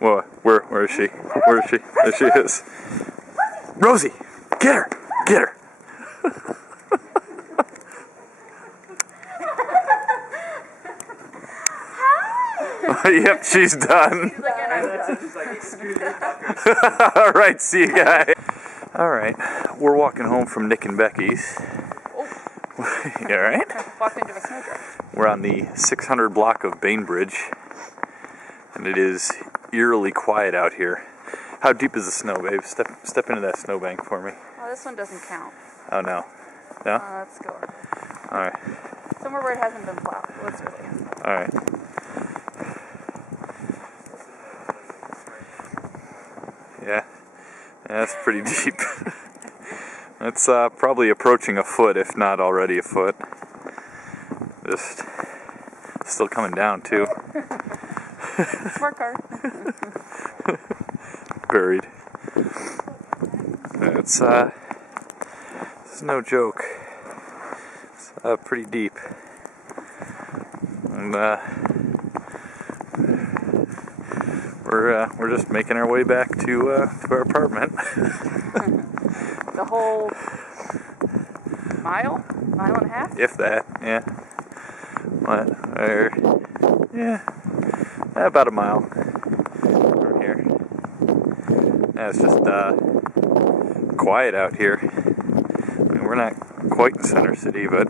Whoa, where is she? Where is she? There she is. Rosie, get her! Get her! Yep, she's done. Alright, see you guys. Alright, we're walking home from Nick and Becky's. You alright? Walked into a snowdrift. We're on the 600 block of Bainbridge, and it is eerily quiet out here. How deep is the snow, babe? Step into that snowbank for me. Oh, this one doesn't count. Oh, no. No? Let's go. Alright. Somewhere where it hasn't been plowed. Let's go. Alright. Yeah, that's pretty deep. That's probably approaching a foot, if not already a foot. Just still coming down too. Smart car. Buried. It's no joke. It's pretty deep, and we're just making our way back to our apartment. The whole mile and a half? If that, yeah. What? Yeah, about a mile from here. Yeah, it's just quiet out here. I mean, we're not quite in Center City, but